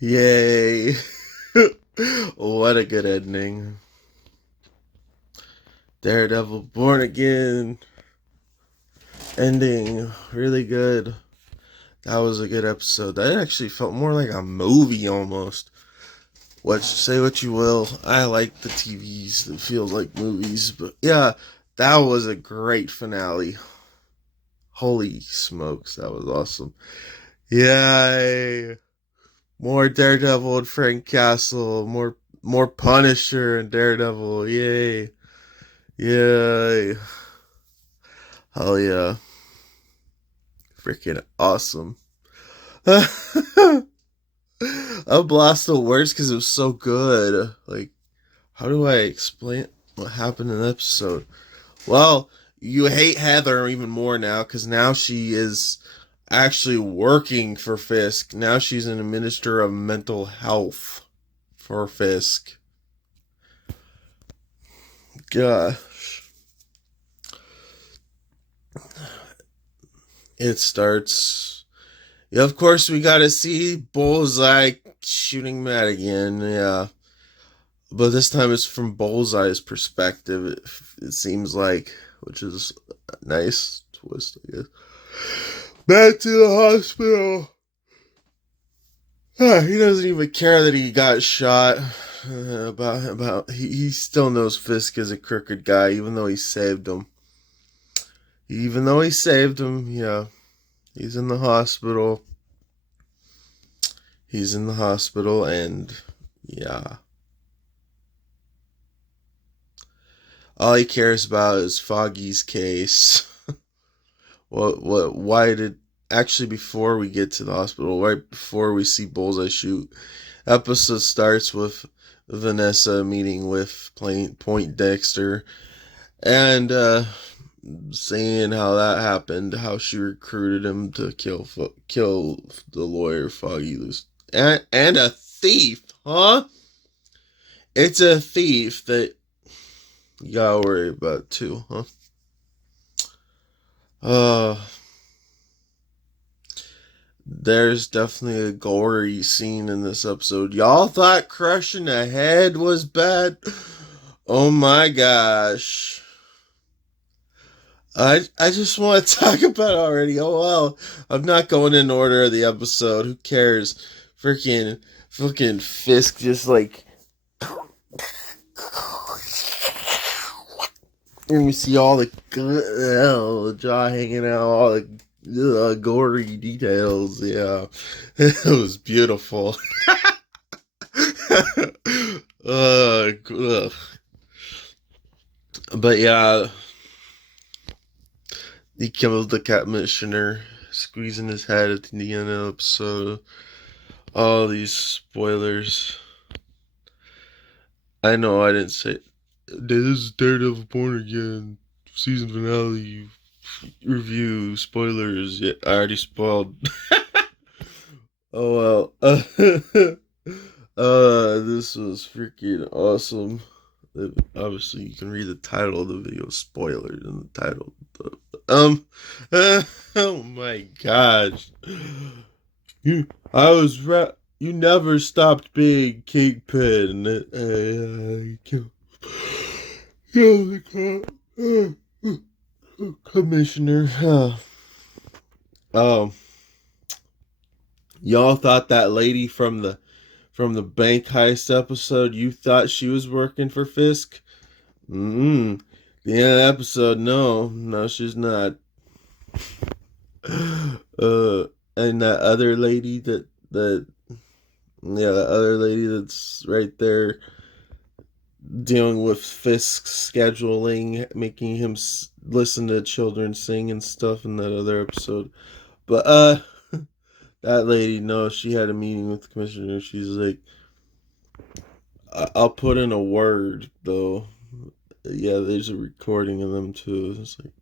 Yay. What a good ending. Daredevil Born Again ending. Really good. That was a good episode. That actually felt more like a movie almost. Say what you will. I like the TVs that feel like movies, but yeah, that was a great finale. Holy smokes, that was awesome. Yay. More Daredevil and Frank Castle. More Punisher and Daredevil. Yay. Yay. Hell yeah. Freaking awesome. A blast of words because it was so good. Like, how do I explain what happened in the episode? Well, you hate Heather even more now because now she is actually working for Fisk. Now she's an administrator of mental health for Fisk. Gosh. It starts. Yeah, of course, we gotta see Bullseye shooting Matt again. Yeah. But this time it's from Bullseye's perspective, it seems like, which is a nice twist, I guess. Back to the hospital. He doesn't even care that he got shot. He still knows Fisk is a crooked guy, even though he saved him. Yeah. He's in the hospital. And yeah. All he cares about is Foggy's case. Why did, actually, before we get to the hospital, right before we see Bullseye shoot, episode starts with Vanessa meeting with Point Dexter and saying how that happened, how she recruited him to kill the lawyer Foggy Loose, and a thief, huh? It's a thief that you gotta worry about too, huh? Uh, there's definitely a gory scene in this episode. Y'all thought crushing a head was bad? Oh my gosh. I just want to talk about it already. Oh well. I'm not going in order of the episode. Who cares? Freaking Fisk just like, and you see all the jaw hanging out, all the gory details. Yeah, it was beautiful. Ugh. But yeah, he killed the commissioner, squeezing his head at the end of the episode. All these spoilers. I know I didn't say. This is Daredevil Born Again season finale review spoilers. Yeah, I already spoiled. Oh well. This was freaking awesome. Obviously, you can read the title of the video, spoilers in the title. Um, oh my gosh. You, I was You never stopped being Kingpin. Kill the commissioner. Um, y'all thought that lady from the bank heist episode, you thought she was working for Fisk? Mm-mm. The end of the episode, no, she's not. And that other lady yeah, that other lady that's right there dealing with Fisk's scheduling, making him listen to children sing and stuff in that other episode. But that lady, no, she had a meeting with the commissioner. She's like, I'll put in a word though. Yeah, there's a recording of them too. It's like,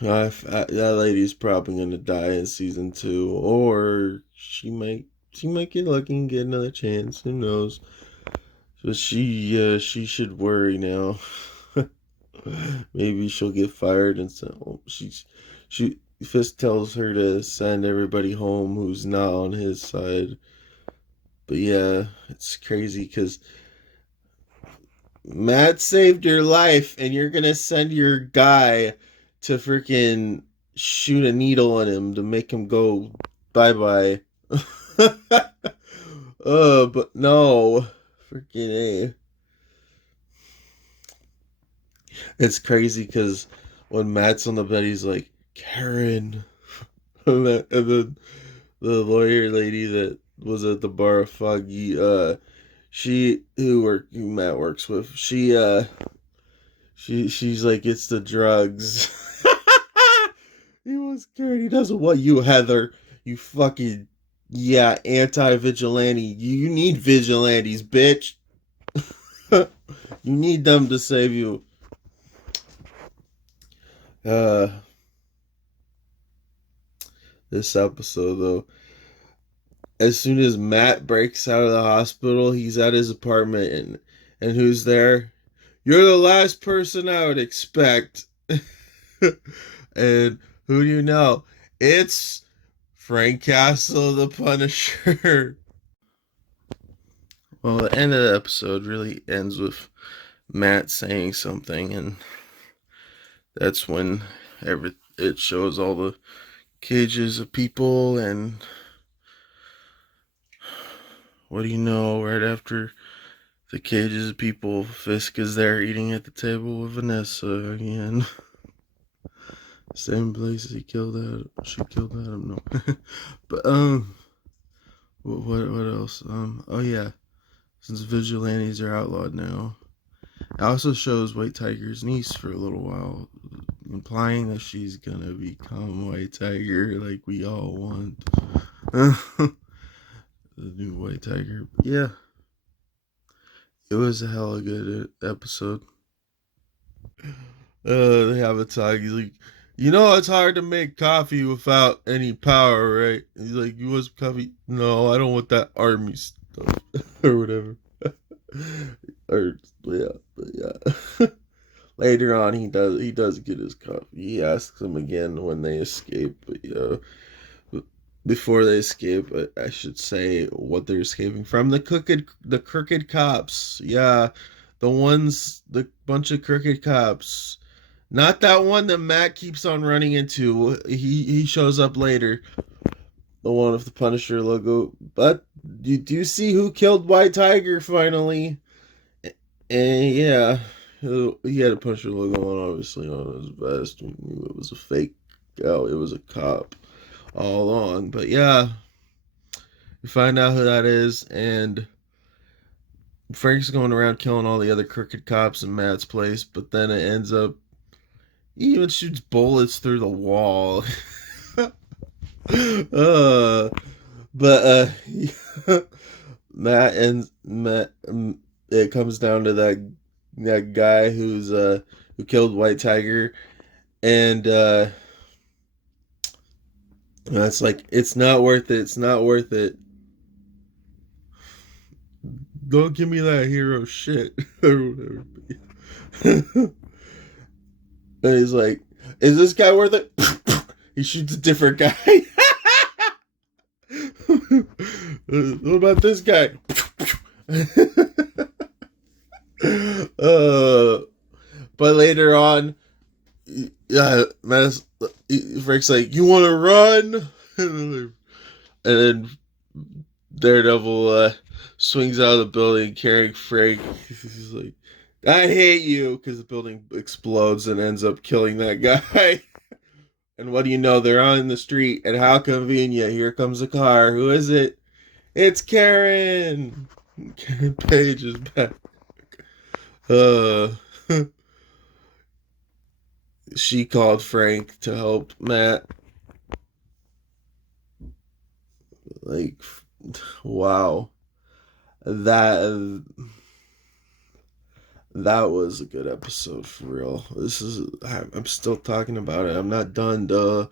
that lady's probably gonna die in season 2, or she might get lucky and get another chance. Who knows? So she should worry now. Maybe she'll get fired and say, oh, she Fisk tells her to send everybody home who's not on his side. But yeah, it's crazy because Matt saved your life, and you're gonna send your guy to freaking shoot a needle in him to make him go bye bye. But no, freaking a. It's crazy because when Matt's on the bed, he's like, Karen. And then the lawyer lady that was at the bar of Foggy, who Matt works with, she's like, it's the drugs. He was scared. He doesn't want you, Heather. You fucking, yeah, anti-vigilante. You need vigilantes, bitch. You need them to save you. Uh, this episode though, as soon as Matt breaks out of the hospital, he's at his apartment, and who's there? You're the last person I would expect. And who do you know? It's Frank Castle, the Punisher. Well, the end of the episode really ends with Matt saying something, and that's when it shows all the cages of people, and what do you know? Right after the cages of people, Fisk is there eating at the table with Vanessa again. Same place she killed Adam. No, but what else? Oh yeah, since vigilantes are outlawed now, it also shows White Tiger's niece for a little while, implying that she's gonna become White Tiger like we all want. The new White Tiger. Yeah, it was a hella good episode. They have a talk. He's like, it's hard to make coffee without any power, right? He's like, you want some coffee? No, I don't want that army stuff or whatever. Or yeah, but yeah. Later on, he does get his coffee. He asks him again when they escape, but yeah. Before they escape, I should say what they're escaping from: the crooked cops. Yeah, the bunch of crooked cops. Not that one that Matt keeps on running into. He shows up later. The one with the Punisher logo. But you do see who killed White Tiger finally. And yeah, he had a Punisher logo on, obviously, on his vest. We knew it was a fake. Oh, it was a cop all along. But yeah, we find out who that is, and Frank's going around killing all the other crooked cops in Matt's place. But then it ends up he even shoots bullets through the wall. uh, but Matt. It comes down to that guy who killed White Tiger, and that's like, it's not worth it. It's not worth it. Don't give me that hero shit or whatever. And he's like, is this guy worth it? He shoots a different guy. What about this guy? But later on, Frank's like, you want to run? And then Daredevil swings out of the building carrying Frank. He's like, I hate you, because the building explodes and ends up killing that guy. And what do you know? They're on the street, and how convenient. Here comes a car. Who is it? It's Karen. Karen Page is back. She called Frank to help Matt. Like, wow. That was a good episode for real. I'm still talking about it. I'm not done, duh.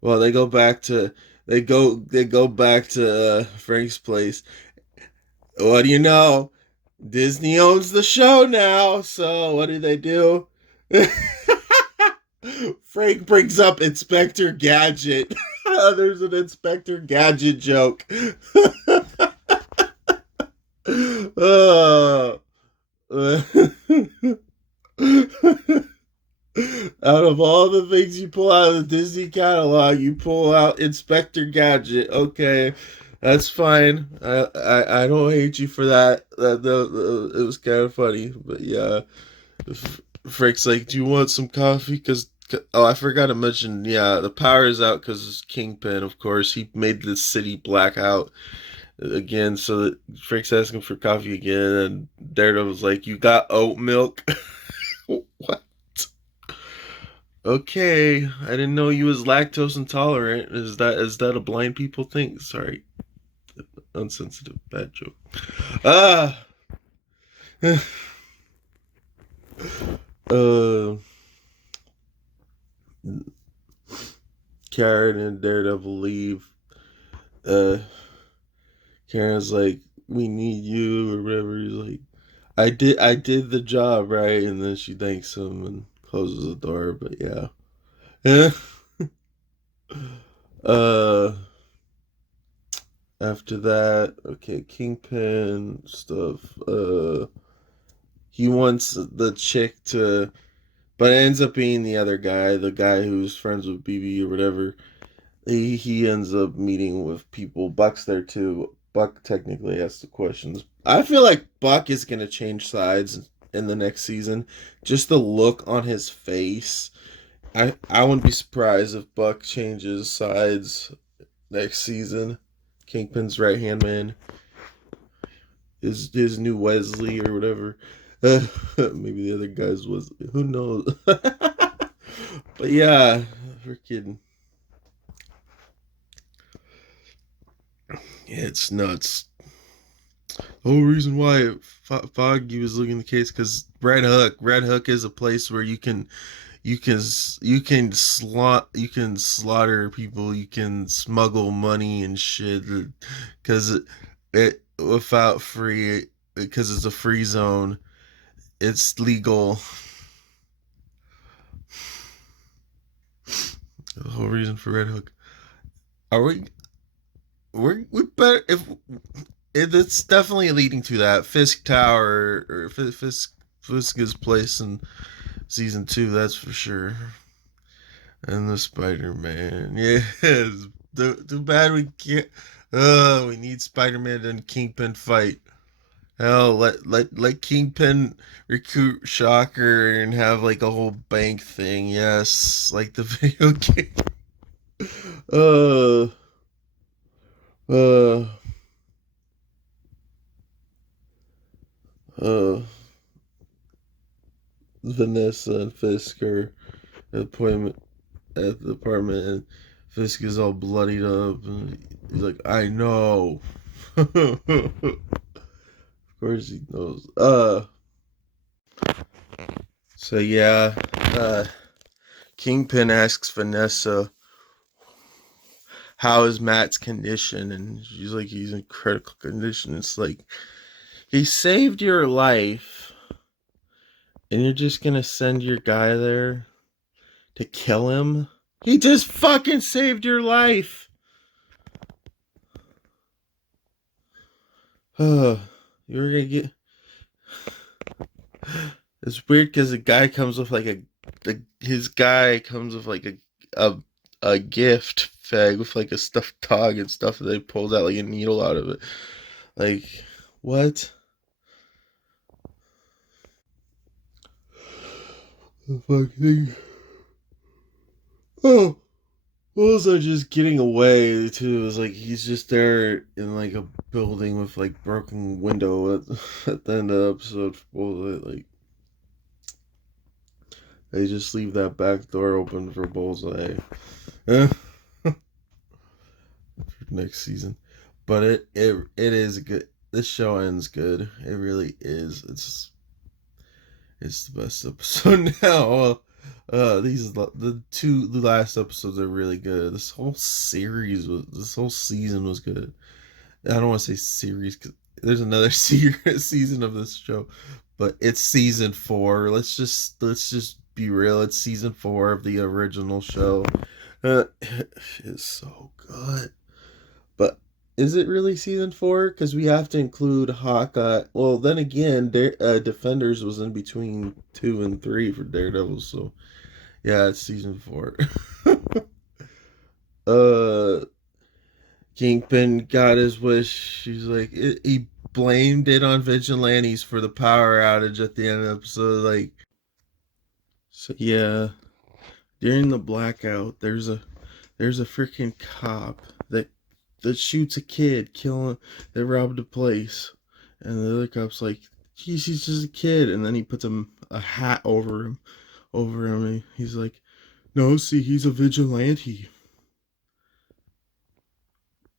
Well, they go back to Frank's place. What do you know? Disney owns the show now. So what do? Frank brings up Inspector Gadget. There's an Inspector Gadget joke. uh, out of all the things you pull out of the Disney catalog, you pull out Inspector Gadget. Okay, that's fine. I don't hate you for that. It was kind of funny, but yeah. Frank's like, "Do you want some coffee?" Because I forgot to mention, yeah, the power is out because Kingpin. Of course, he made the city blackout again, so that Frank's asking for coffee again, and Daredevil's like, "You got oat milk?" What? Okay, I didn't know you was lactose intolerant. Is that a blind people thing? Sorry, unsensitive, bad joke. Ah, uh, Karen and Daredevil leave. Uh, Karen's like, "We need you," or whatever. He's like, I did the job, right?" And then she thanks him and closes the door. But yeah, uh, after that, okay, Kingpin stuff. He wants the chick to, but it ends up being the other guy, the guy who's friends with BB or whatever. He ends up meeting with people. Buck's there too. Buck technically asks the questions. I feel like Buck is gonna change sides in the next season. Just the look on his face. I wouldn't be surprised if Buck changes sides next season. Kingpin's right hand man. His new Wesley or whatever. Maybe the other guys was, who knows. But yeah, freaking, yeah, it's nuts. The whole reason why Foggy was looking the case because Red Hook is a place where you can slaughter people, you can smuggle money and shit because it without free, because it's a free zone, it's legal. The whole reason for Red Hook. Are we better if it's definitely leading to that Fisk Tower or Fisk's place in season 2, that's for sure. And the Spider-Man, yes. Too bad we can't. We need Spider-Man and Kingpin fight. Hell, let Kingpin recruit Shocker and have like a whole bank thing. Yes, like the video game. Uh, uh, uh. Vanessa and Fisk are appointment at the apartment, and Fisk is all bloodied up, and he's like, "I know." Of course he knows. So yeah, Kingpin asks Vanessa how is Matt's condition, and she's like, he's in critical condition. It's like, he saved your life, and you're just gonna send your guy there to kill him? He just fucking saved your life. You're gonna get. It's weird because the guy comes with like his guy comes with like a a gift bag with like a stuffed dog and stuff, and they pulled out like a needle out of it. Like, what? The fuck thing? Oh, also just getting away too. It's like he's just there in like a building with like broken window at the end of the episode. Like, they just leave that back door open for Bullseye. Next season. But it is good. This show ends good. It really is. It's the best episode now. The last episodes are really good. This whole season was good. I don't want to say series because there's another season of this show, but it's season 4. Let's just be real, it's season 4 of the original show. It's so good. But is it really season 4? Because we have to include Hawkeye. Well, then again, Defenders was in between 2 and 3 for Daredevil, so yeah, it's season 4. uh, Kingpin got his wish. He's like, he blamed it on vigilantes for the power outage at the end of the episode. Like, so yeah, during the blackout, there's a freaking cop that shoots a kid, killing that robbed a place, and the other cop's like, "Geez, he's just a kid," and then he puts a hat over him, and he's like, "No, see, he's a vigilante."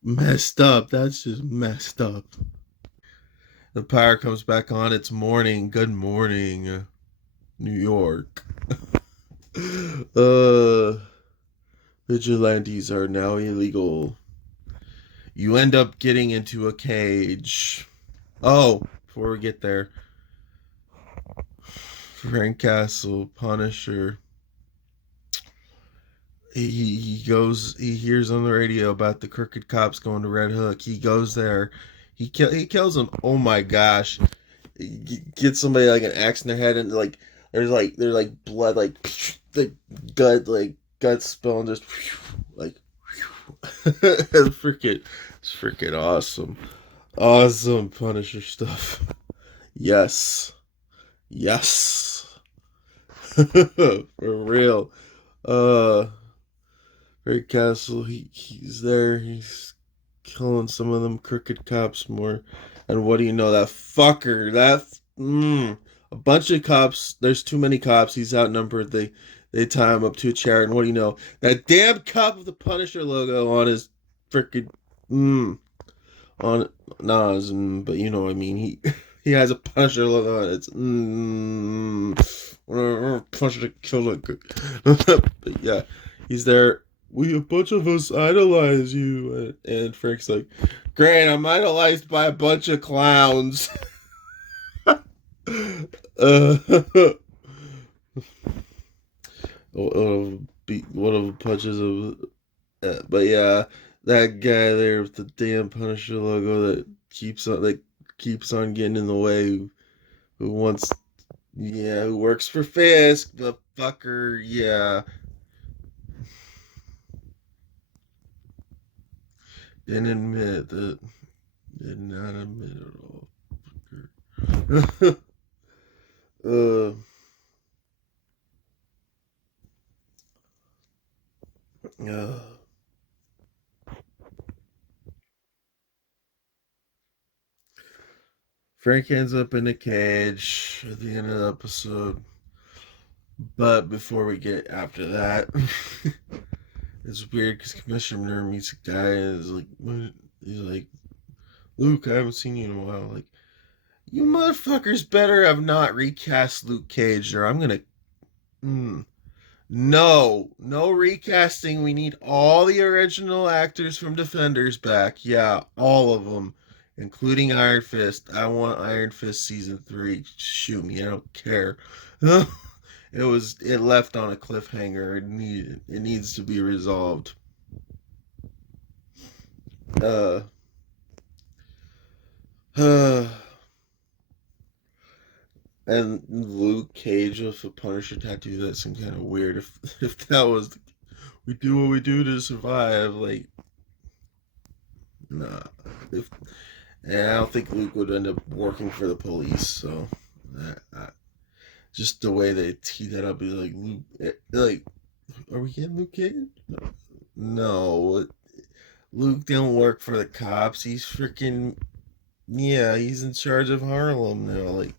Messed up. That's just messed up. The power comes back on. It's morning. Good morning, New York. uh, Vigilantes are now illegal. You end up getting into a cage. Oh, before we get there, Frank Castle, Punisher. He hears on the radio about the crooked cops going to Red Hook. He goes there. He kills them. Oh my gosh. He gets somebody like an axe in their head, and there's like blood, like the gut spilling, just like it's freaking awesome Punisher stuff. Yes, yes. For real. uh Red Castle, he's there. He's killing some of them crooked cops more. And what do you know? That fucker, a bunch of cops. There's too many cops. He's outnumbered. They tie him up to a chair. And what do you know? That damn cop with the Punisher logo on his freaking on Nas, but you know what I mean. He has a Punisher logo on it. It's Punisher killed it. But yeah, he's there. We a bunch of us idolize you, and Frank's like, "Great, I'm idolized by a bunch of clowns." One of the punches of, but yeah, that guy there with the damn Punisher logo that keeps on getting in the way. Who wants, yeah, who works for Fisk, the fucker, yeah. Didn't admit that. Did not admit at all. uh, Frank ends up in a cage at the end of the episode. But before we get after that, it's weird because Commissioner meets a guy and is like, what? He's like, "Luke, I haven't seen you in a while." Like, you motherfuckers better have not recast Luke Cage, or I'm gonna. Mm. No recasting. We need all the original actors from Defenders back. Yeah, all of them, including Iron Fist. I want Iron Fist season 3. Shoot me, I don't care. It left on a cliffhanger. It needs to be resolved. Uh, uh and Luke Cage with a Punisher tattoo. That seemed kind of weird. If that was we do what we do to survive, like, nah. If And I don't think Luke would end up working for the police. So, just the way they tee that up is like Luke. Like, are we getting Luke Cage? No. Luke don't work for the cops. He's freaking, yeah. He's in charge of Harlem now. Like,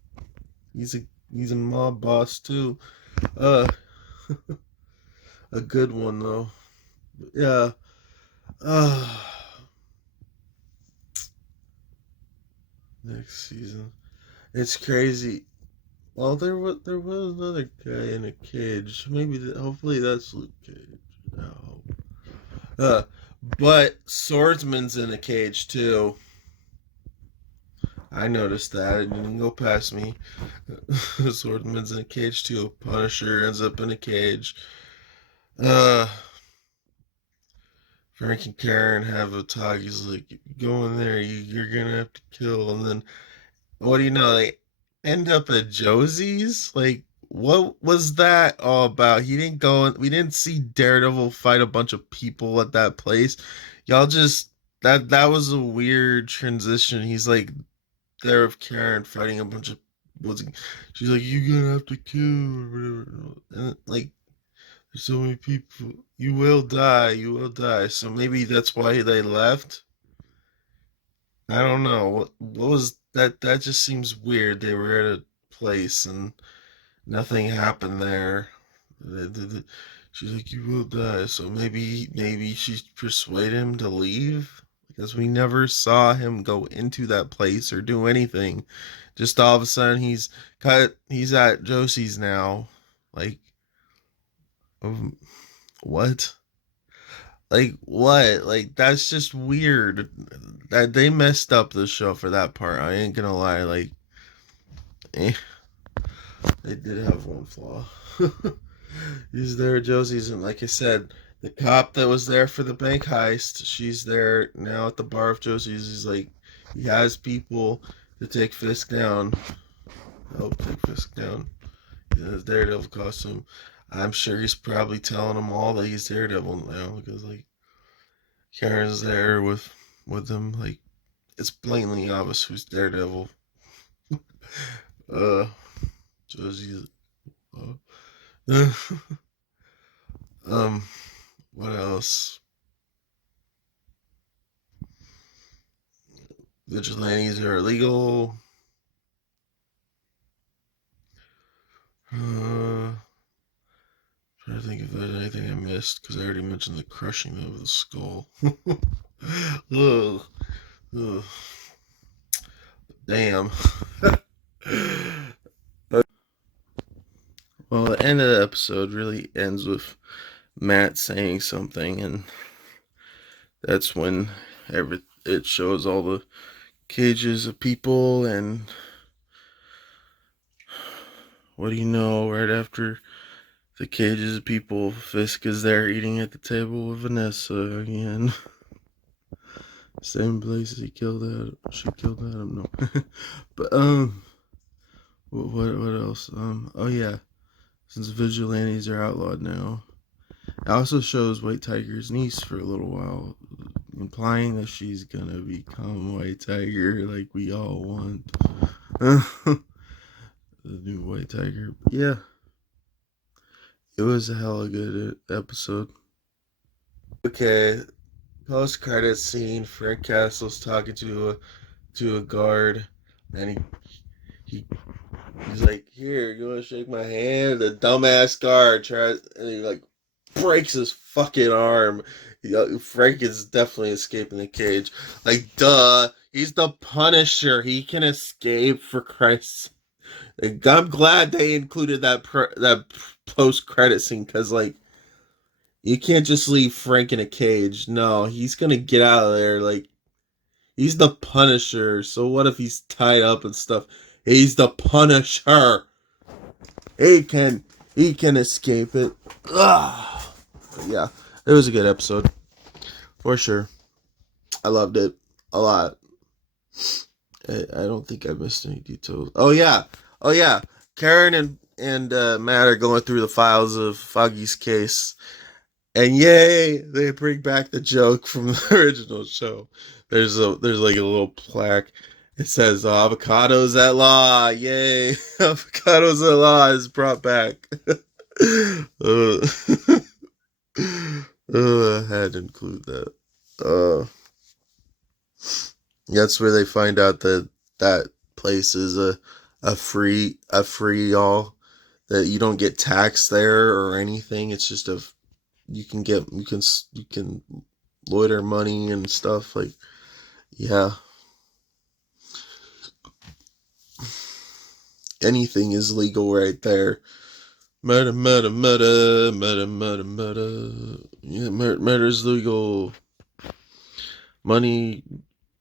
he's a mob boss too. Uh, a good one though. Yeah. Uh, Next season. It's crazy. Well, there was another guy in a cage. Hopefully that's Luke Cage. No. Uh, but Swordsman's in a cage too. I noticed that. It didn't go past me. Swordman's in a cage too. Punisher ends up in a cage. Uh, Frank and Karen have a talk. He's like, "Go in there. You're gonna have to kill." And then, what do you know? They end up at Josie's. Like, what was that all about? He didn't go. We didn't see Daredevil fight a bunch of people at that place. Y'all just that was a weird transition. He's like there with Karen fighting a bunch of. What's she's like, "You gonna have to kill," or whatever. And like, there's so many people. You will die. You will die. So maybe that's why they left. I don't know. What was that? That just seems weird. They were at a place and nothing happened there. She's like, "You will die." So maybe she persuaded him to leave because we never saw him go into that place or do anything. Just all of a sudden he's at Josie's now. Like, um, what? Like what? Like that's just weird. That they messed up the show for that part. I ain't gonna lie. Like, eh, they did have one flaw. He's there, Josie's, and like I said, the cop that was there for the bank heist, she's there now at the bar of Josie's. He's like, he has people to take Fisk down. Help take Fisk down. In his Daredevil costume. I'm sure he's probably telling them all that he's Daredevil now because like Karen's there with him. Like it's blatantly obvious who's Daredevil. Uh, Josie's. Uh, um, what else? Vigilantes are illegal. Trying to think if there's anything I missed because I already mentioned the crushing of the skull. Ugh, ugh, damn. Well, the end of the episode really ends with Matt saying something, and that's when it shows all the cages of people, and what do you know? Right after the cages of people, Fisk is there eating at the table with Vanessa again. Same place he killed Adam. She killed Adam. No, but what else? Oh yeah, since vigilantes are outlawed now, it also shows White Tiger's niece for a little while, implying that she's gonna become White Tiger like we all want. The new White Tiger. Yeah, it was a hella good episode. Okay, post credit scene. Frank Castle's talking to a guard, and he he's like, "Here, you want to shake my hand?" The dumbass guard tries, and he like breaks his fucking arm. Frank is definitely escaping the cage. Like, duh, he's the Punisher. He can escape for Christ's. Like, I'm glad they included that post credit scene because like you can't just leave Frank in a cage. No, he's gonna get out of there. Like he's the Punisher. So what if he's tied up and stuff? He's the Punisher. He can he can escape it. Ugh. Yeah, it was a good episode for sure. I loved it a lot. I don't think I missed any details. Oh yeah. Karen and Matt are going through the files of Foggy's case, and yay, they bring back the joke from the original show. There's like a little plaque. It says avocados at law. Yay, avocados at law is brought back. uh, I had to include that. That's where they find out that that place is a free all, that you don't get taxed there or anything. It's just a you can loiter money and stuff like yeah, anything is legal right there. Murder, murder, murder, murder, murder, murder. Yeah, murder's legal. Money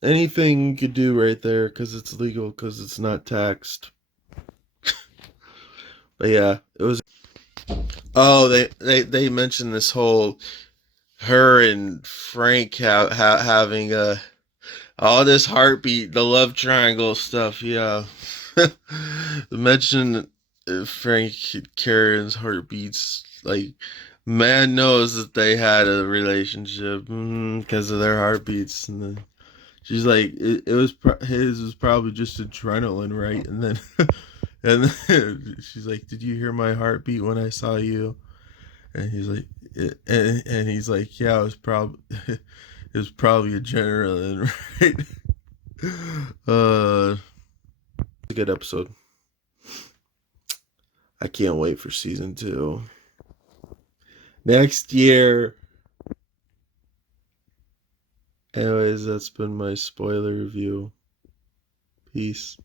anything you could do right there because it's legal, because it's not taxed. But yeah, it was. Oh, they mentioned this whole her and Frank having all this heartbeat, the love triangle stuff. Yeah, mention Frank and Karen's heartbeats. Like, man knows that they had a relationship because of their heartbeats, and then she's like, it was his was probably just adrenaline, right? And then and then she's like, did you hear my heartbeat when I saw you? And he's like, and he's like, yeah, it was probably it was probably adrenaline, right? A good episode. I can't wait for season 2 next year. Anyways, that's been my spoiler review. Peace.